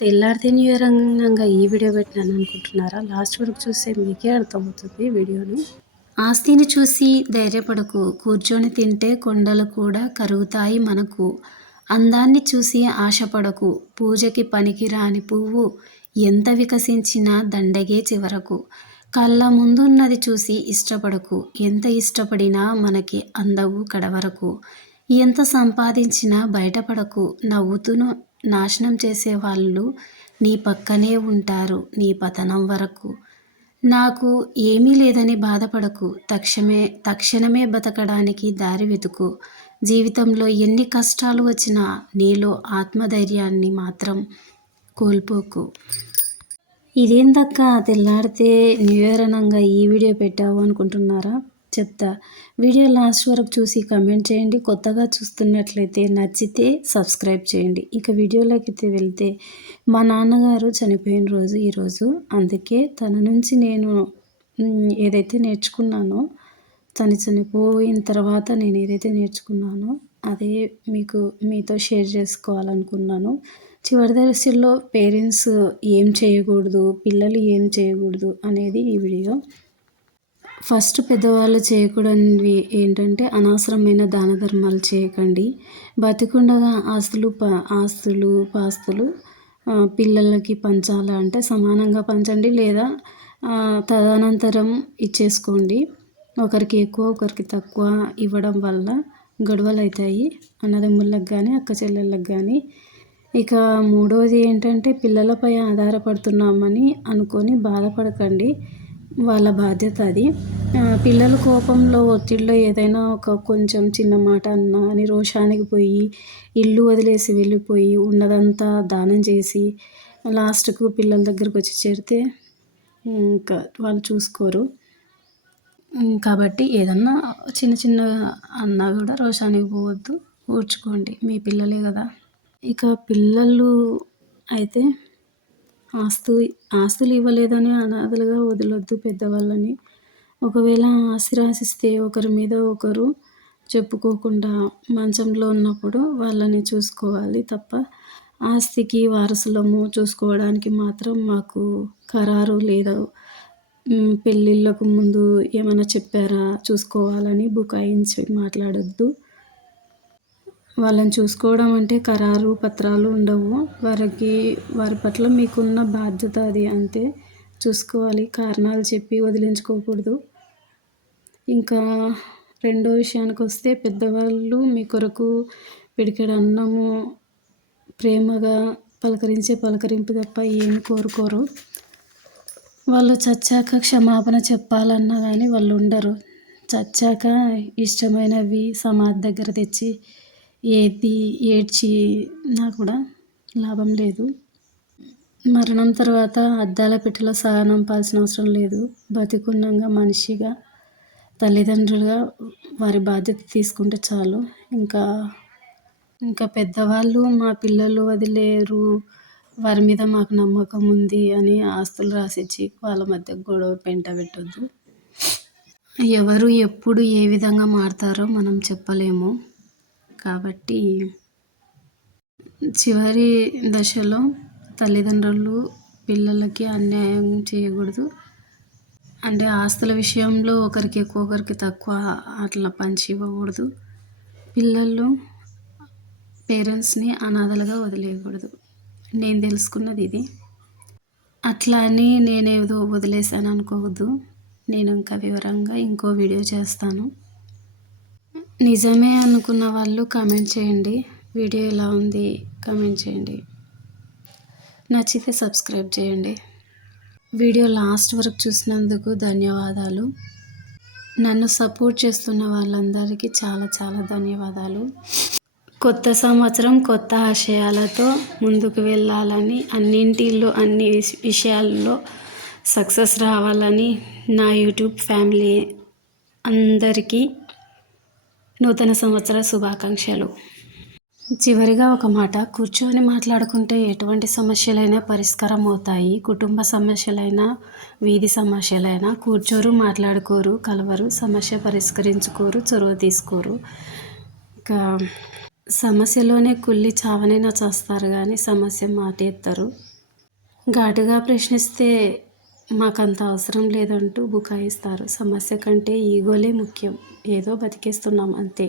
తెల్లారితే new year అనంగా ఈ వీడియో పెట్టినాను అనుకుంటున్నారా? లాస్ట్ వరకు చూస్తే మీకే అర్థమవుతుంది వీడియోని. ఆస్తిని చూసి ధైర్యపడకు, కూర్చొని తింటే కొండలు కూడా కరుగుతాయి మనకు. అందాన్ని చూసి ఆశపడకు, పూజకి పనికి రాని పువ్వు ఎంత వికసించినా దండగే చివరకు. కళ్ళ ముందున్నది చూసి ఇష్టపడకు, ఎంత ఇష్టపడినా మనకి అందవు కడవరకు. ఎంత సంపాదించినా బయటపడకు, నవ్వుతూను నాశనం చేసేవాళ్ళు నీ పక్కనే ఉంటారు నీ పతనం వరకు. నాకు ఏమీ లేదని బాధపడకు, తక్షణమే బతకడానికి దారి వెతుకు. జీవితంలో ఎన్ని కష్టాలు వచ్చినా నీలో ఆత్మధైర్యాన్ని మాత్రం కోల్పోకు. ఇదేందక్క తెల్లారితే న్యూ ఇయర్ అనంగా ఈ వీడియో పెట్టావు అనుకుంటున్నారా? చెప్తా. వీడియో లాస్ట్ వరకు చూసి కమెంట్ చేయండి. కొత్తగా చూస్తున్నట్లయితే నచ్చితే సబ్స్క్రైబ్ చేయండి. ఇక వీడియోలోకి వెళ్తే, మా నాన్నగారు చనిపోయిన రోజు ఈరోజు. అందుకే తన నుంచి నేను ఏదైతే నేర్చుకున్నానో, తను చనిపోయిన తర్వాత నేను ఏదైతే నేర్చుకున్నానో అదే మీతో షేర్ చేసుకోవాలనుకున్నాను. చివరి దశలో పేరెంట్స్ ఏం చేయకూడదు, పిల్లలు ఏం చేయకూడదు అనేది ఈ వీడియో. ఫస్ట్ పెద్దవాళ్ళు చేయకూడనివి ఏంటంటే, అనవసరమైన దాన ధర్మాలు చేయకండి. బతికుండగా ఆస్తులు పాస్తులు పిల్లలకి పంచాలంటే సమానంగా పంచండి, లేదా తదనంతరం ఇచ్చేసుకోండి. ఒకరికి ఎక్కువ ఒకరికి తక్కువ ఇవ్వడం వల్ల గొడవలు అవుతాయి, అన్నదమ్ముళ్ళకి కానీ అక్క చెల్లెళ్ళకి కానీ. ఇక మూడవది ఏంటంటే, పిల్లలపై ఆధారపడుతున్నామని అనుకొని బాధపడకండి, వాళ్ళ బాధ్యత అది. పిల్లలు కోపంలో ఒత్తిడిలో ఏదైనా కొంచెం చిన్న మాట అన్నా అని రోషానికి పోయి ఇల్లు వదిలేసి వెళ్ళిపోయి ఉన్నదంతా దానం చేసి లాస్ట్కు పిల్లల దగ్గరకు వచ్చి చేరితే ఇంకా వాళ్ళు చూసుకోరు. కాబట్టి ఏదన్నా చిన్న అన్నా కూడా రోషానికి పోవద్దు, ఊడ్చుకోండి, మీ పిల్లలే కదా. ఇక పిల్లలు అయితే ఆస్తులు ఇవ్వలేదని అనాథలుగా వదలొద్దు పెద్దవాళ్ళని. ఒకవేళ ఆస్తి రాసిస్తే ఒకరి మీద ఒకరు చెప్పుకోకుండా మంచంలో ఉన్నప్పుడు వాళ్ళని చూసుకోవాలి తప్ప, ఆస్తికి వారసులము చూసుకోవడానికి మాత్రం మాకు ఖరారు లేదు, పెళ్ళిళ్ళకు ముందు ఏమైనా చెప్పారా చూసుకోవాలని బుకాయించి మాట్లాడొద్దు. వాళ్ళని చూసుకోవడం అంటే ఖరారు పత్రాలు ఉండవు. వారి పట్ల మీకున్న బాధ్యత అది, అంతే. చూసుకోవాలి, కారణాలు చెప్పి వదిలించుకోకూడదు. ఇంకా రెండో విషయానికి వస్తే, పెద్దవాళ్ళు మీ కొరకు పిడికెడు అన్నము ప్రేమగా పలకరించే పలకరింపు తప్ప ఏమి కోరుకోరు. వాళ్ళు చచ్చాక క్షమాపణ చెప్పాలన్నా కానీ వాళ్ళు ఉండరు. చచ్చాక ఇష్టమైనవి సమాధి దగ్గర తెచ్చి ఏడ్చినా కూడా లాభం లేదు. మరణం తర్వాత అద్దాల పెట్టెలో సాగనంపాల్సిన అవసరం లేదు. బతికున్నంగా మనిషిగా, తల్లిదండ్రులుగా వారి బాధ్యత తీసుకుంటే చాలు. ఇంకా పెద్దవాళ్ళు మా పిల్లలు వదిలేరు, వారి మీద మాకు నమ్మకం ఉంది అని ఆస్తులు రాసిచ్చి వాళ్ళ మధ్య గొడవ పెంట పెట్టొద్దు. ఎవరు ఎప్పుడు ఏ విధంగా మారుతారో మనం చెప్పలేము. కాబట్టి చివరి దశలో తల్లిదండ్రులు పిల్లలకి అన్యాయం చేయకూడదు. అంటే ఆస్తుల విషయంలో ఒకరికి ఎక్కువ ఒకరికి తక్కువ అట్లా పంచి ఇవ్వకూడదు. పిల్లలు పేరెంట్స్ని అనాథలుగా వదిలేయకూడదు. నేను తెలుసుకున్నది ఇది. అట్లా అని నేనేదో వదిలేసాను అనుకోవద్దు. నేను ఇంకా వివరంగా ఇంకో వీడియో చేస్తాను. నిజమే అనుకున్న వాళ్ళు కామెంట్ చేయండి. వీడియో ఎలా ఉంది కామెంట్ చేయండి. నచ్చితే సబ్స్క్రైబ్ చేయండి. వీడియో లాస్ట్ వరకు చూసినందుకు ధన్యవాదాలు. నన్ను సపోర్ట్ చేస్తున్న వాళ్ళందరికీ చాలా చాలా ధన్యవాదాలు. కొత్త సంవత్సరం కొత్త ఆశయాలతో ముందుకు వెళ్ళాలని, అన్ని విషయాల్లో సక్సెస్ రావాలని నా యూట్యూబ్ ఫ్యామిలీ అందరికీ నూతన సంవత్సర శుభాకాంక్షలు. చివరిగా ఒక మాట, కూర్చొని మాట్లాడుకుంటే ఎటువంటి సమస్యలైనా పరిష్కారం అవుతాయి. కుటుంబ సమస్యలైనా, వీధి సమస్యలైనా కూర్చోరు, మాట్లాడుకోరు, కలవరు, సమస్య పరిష్కరించుకోరు, చొరవ తీసుకోరు. ఇంకా సమస్యలోనే కుళ్ళి చావనైనా చేస్తారు కానీ సమస్య మాట ఎత్తరు. ఘాటుగా ప్రశ్నిస్తే మాకంత అవసరం లేదంటూ బుకాయిస్తారు. సమస్య కంటే ఈగోలే ముఖ్యం. ఏదో బతికేస్తున్నాం అంతే.